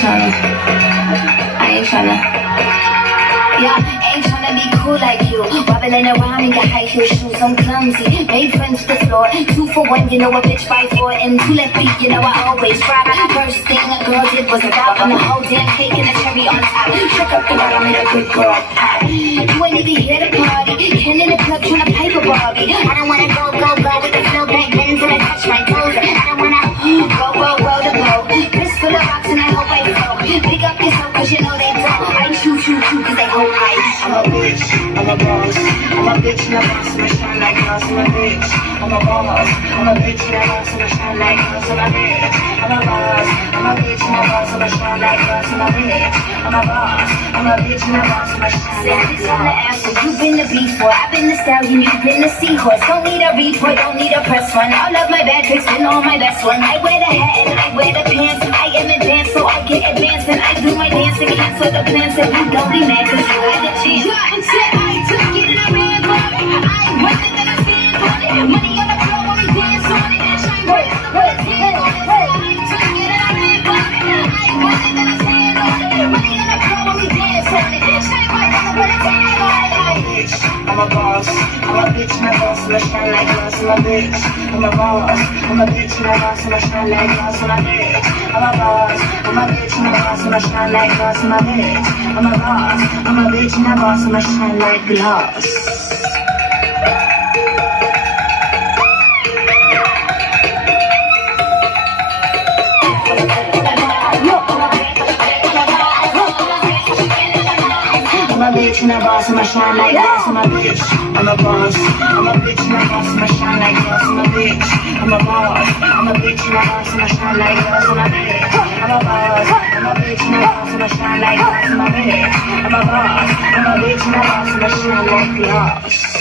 Yeah, ain't tryna be cool like you. Wobbling around in your high heel shoes, I'm clumsy. Made friends with the floor. 2 for 1, you know a bitch fight for. And 2 left feet, you know I always rock. First thing a girl did was a bop on the whole damn cake and a cherry on top. Shook up the bottom and a good girl pop. You ain't even here to party. Ken in the club tryna paper Barbie. I don't wanna go with the flow back then till I touch my toes. I don't wanna go the boat. Fist full of rocks and I hope I float. Big up yourself cause you know they don't. I shoot cause they hope I'm a bitch, I'm a boss. I'm a bitch and a boss, and I shine like glass. I'm a bitch, I'm a boss. I'm a bitch and a boss, and I shine like glass. I'm a bitch, I'm a boss. I'm a bitch and a boss, and I shine like glass. I'm a bitch, I'm a boss. I'm a bitch and a boss, and I shine like glass. You've been the beast boy, I've been the stallion, you've been the seahorse. Don't need a retort, don't need a press run. All of my bad tricks and all my best one. I wear the hat and I wear the pants. I am advanced, so I get advanced and I do my dance and cancel the plans. And you don't be mad cause you had a chance. I took it and I ran for it. I ain't waiting and I stand for it. Money on the floor when we dance on it. Shine bright, put a tan on it. I took it and I ran for it. I ain't waiting and I stand on it. Money on the floor when we dance on it. Shine bright, put a tan on it. I'm a boss, I'm a bitch and a boss, and I shine like glass. I'm a bitch, I'm a boss, I'm a bitch and a boss, and I shine like glass. I'm a bitch, I'm a boss, I'm a bitch and a boss, and I shine like glass. I'm a bitch, I'm a boss, I'm a bitch and a boss, and I shine like glass. I'm a bitch and a boss, and I shine like glass. I'm a bitch, I'm a boss. I'm a bitch and a boss, and I shine like glass. I'm a bitch, I'm a boss. I'm a bitch and a boss, and I shine like glass. I'm a bitch, I'm a boss. I'm a bitch and a boss, and I shine like glass. I'm a bitch, I'm a boss. I'm a bitch and a boss, and I shine like glass.